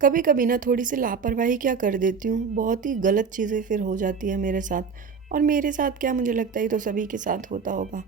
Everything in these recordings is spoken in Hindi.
कभी कभी ना थोड़ी सी लापरवाही क्या कर देती हूँ, बहुत ही गलत चीज़ें फिर हो जाती है मेरे साथ। और मेरे साथ क्या, मुझे लगता है ये तो सभी के साथ होता होगा।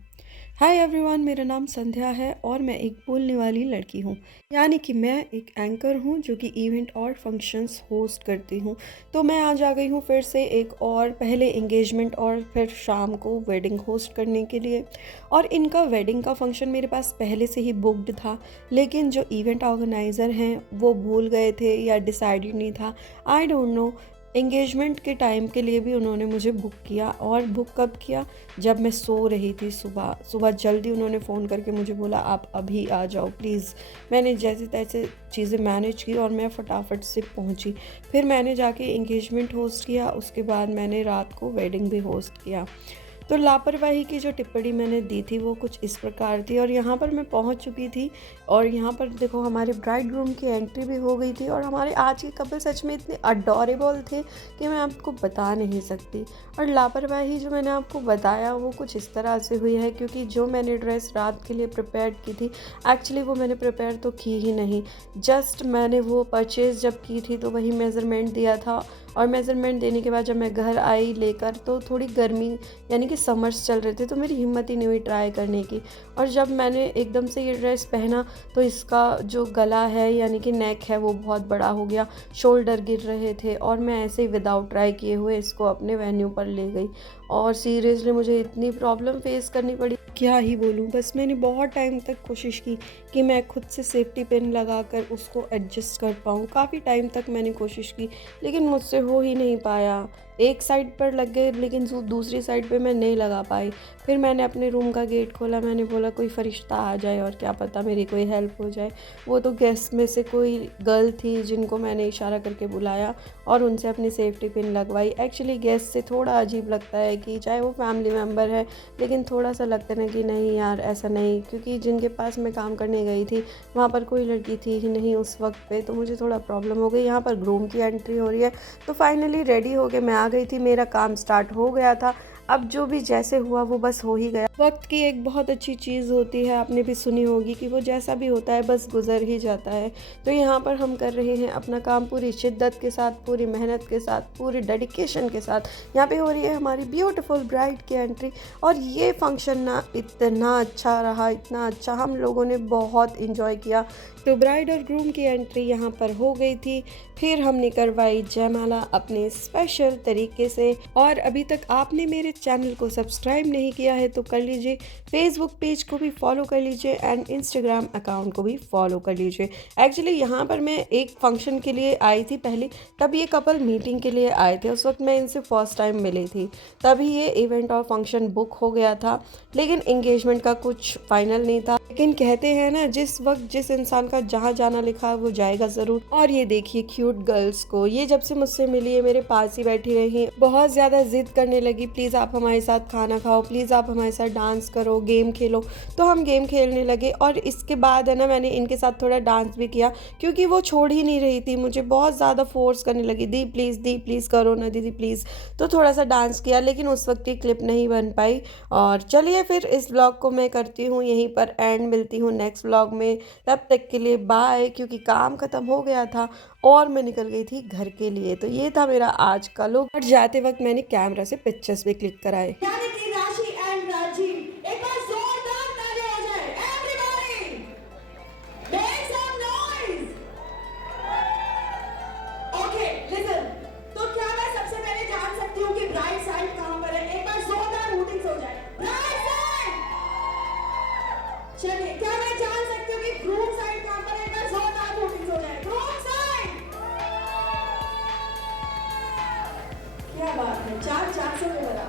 हाय एवरीवन, मेरा नाम संध्या है और मैं एक बोलने वाली लड़की हूँ। यानी कि मैं एक एंकर हूँ जो कि इवेंट और फंक्शंस होस्ट करती हूँ। तो मैं आज आ गई हूँ फिर से एक और, पहले एंगेजमेंट और फिर शाम को वेडिंग होस्ट करने के लिए। और इनका वेडिंग का फंक्शन मेरे पास पहले से ही बुक्ड था, लेकिन जो इवेंट ऑर्गेनाइज़र हैं वो भूल गए थे या डिसाइडेड नहीं था, आई डोंट नो। एंगेजमेंट के टाइम के लिए भी उन्होंने मुझे बुक किया, और बुक कब किया, जब मैं सो रही थी। सुबह सुबह जल्दी उन्होंने फ़ोन करके मुझे बोला आप अभी आ जाओ प्लीज़। मैंने जैसे तैसे चीज़ें मैनेज की और मैं फटाफट से पहुंची। फिर मैंने जाके एंगेजमेंट होस्ट किया, उसके बाद मैंने रात को वेडिंग भी होस्ट किया। तो लापरवाही की जो टिप्पणी मैंने दी थी वो कुछ इस प्रकार थी, और यहाँ पर मैं पहुँच चुकी थी। और यहाँ पर देखो, हमारे ब्राइड ग्रूम की एंट्री भी हो गई थी, और हमारे आज के कपल सच में इतने अडोरेबल थे कि मैं आपको बता नहीं सकती। और लापरवाही जो मैंने आपको बताया वो कुछ इस तरह से हुई है, क्योंकि जो मैंने ड्रेस रात के लिए प्रिपेयर की थी, एक्चुअली वो मैंने प्रिपेयर तो की ही नहीं। जस्ट मैंने वो परचेज़ जब की थी तो वही मेज़रमेंट दिया था, और मेज़रमेंट देने के बाद जब मैं घर आई लेकर, तो थोड़ी गर्मी यानी कि समर्स चल रहे थे, तो मेरी हिम्मत ही नहीं हुई ट्राई करने की। और जब मैंने एकदम से ये ड्रेस पहना तो इसका जो गला है यानी कि नेक है वो बहुत बड़ा हो गया, शोल्डर गिर रहे थे, और मैं ऐसे ही विदाउट ट्राई किए हुए इसको अपने वेन्यू पर ले गई। और सीरियसली मुझे इतनी प्रॉब्लम फेस करनी पड़ी, क्या ही बोलूँ। बस मैंने बहुत टाइम तक कोशिश की कि मैं खुद से सेफ्टी पिन लगाकर उसको एडजस्ट कर पाऊँ। काफ़ी टाइम तक मैंने कोशिश की, लेकिन मुझसे हो ही नहीं पाया। एक साइड पर लग गए, लेकिन दूसरी साइड पे मैं नहीं लगा पाई। फिर मैंने अपने रूम का गेट खोला, मैंने बोला कोई फरिश्ता आ जाए और क्या पता मेरी कोई हेल्प हो जाए। वो तो गेस्ट में से कोई गर्ल थी जिनको मैंने इशारा करके बुलाया और उनसे अपनी सेफ्टी पिन लगवाई। एक्चुअली गेस्ट से थोड़ा अजीब लगता है कि चाहे वो फैमिली मेम्बर है, लेकिन थोड़ा सा लगता है कि नहीं यार ऐसा नहीं, क्योंकि जिनके पास मैं काम करने गई थी वहाँ पर कोई लड़की थी ही नहीं उस वक्त पे, तो मुझे थोड़ा प्रॉब्लम हो गई। यहाँ पर ग्रूम की एंट्री हो रही है, तो फाइनली रेडी हो के मैं आ गई थी, मेरा काम स्टार्ट हो गया था। अब जो भी जैसे हुआ वो बस हो ही गया। वक्त की एक बहुत अच्छी चीज़ होती है, आपने भी सुनी होगी कि वो जैसा भी होता है बस गुजर ही जाता है। तो यहाँ पर हम कर रहे हैं अपना काम पूरी शिद्दत के साथ, पूरी मेहनत के साथ, पूरी डेडिकेशन के साथ। यहाँ पे हो रही है हमारी ब्यूटीफुल ब्राइड की एंट्री, और ये फंक्शन ना इतना अच्छा रहा, इतना अच्छा, हम लोगों ने बहुत इंजॉय किया। तो ब्राइड और ग्रूम की एंट्री यहाँ पर हो गई थी। फिर हमने करवाई जयमाला अपने स्पेशल तरीके से। और अभी तक आपने मेरे चैनल को सब्सक्राइब नहीं किया है तो कर लीजिए, फेसबुक पेज को भी फॉलो कर लीजिए एंड इंस्टाग्राम अकाउंट को भी फॉलो कर लीजिए। एक्चुअली यहाँ पर मैं एक फंक्शन के लिए आई थी पहले, तब ये कपल मीटिंग के लिए आए थे, उस वक्त मैं इनसे फर्स्ट टाइम मिली थी, तभी ये इवेंट और फंक्शन बुक हो गया था। लेकिन एंगेजमेंट का कुछ फाइनल नहीं था। लेकिन कहते हैं ना, जिस वक्त जिस इंसान का जहाँ जाना लिखा है वो जाएगा ज़रूर। और ये देखिए क्यूट गर्ल्स को, ये जब से मुझसे मिली है मेरे पास ही बैठी रही, बहुत ज़्यादा जिद करने लगी, प्लीज़ आप हमारे साथ खाना खाओ, प्लीज़ आप हमारे साथ डांस करो, गेम खेलो। तो हम गेम खेलने लगे, और इसके बाद है ना मैंने इनके साथ थोड़ा डांस भी किया, क्योंकि वो छोड़ ही नहीं रही थी, मुझे बहुत ज़्यादा फोर्स करने लगी, दी प्लीज़ करो ना दीदी प्लीज़। तो थोड़ा सा डांस किया, लेकिन उस वक्त की क्लिप नहीं बन पाई। और चलिए फिर इस ब्लॉग को मैं करती हूँ यहीं पर एंड, मिलती हूँ नेक्स्ट ब्लॉग में। तब तक के लिए बाय, क्योंकि काम ख़त्म हो गया था और मैं निकल गई थी घर के लिए। तो ये था मेरा आज का लुक, और जाते वक्त मैंने कैमरा से पिक्चर्स भी क्लिक कराए। यानी कि राशि एंड राजीव, एक बार जोरदार ताली हो जाए everybody, make some noise. Okay listen, तो क्या मैं सबसे पहले जान सकती हूँ कि ब्राइड साइड कहाँ पर है? एक बार जोरदार हूटिंग्स हो जाए ब्राइड साइड। चलिए, क्या मैं जान सकती हूँ कि ग्रूम साइड कहाँ पर है? एक बार जोरदार हूटिंग्स हो जाए ग्रूम साइड। क्या बात है, चार चार से मेरा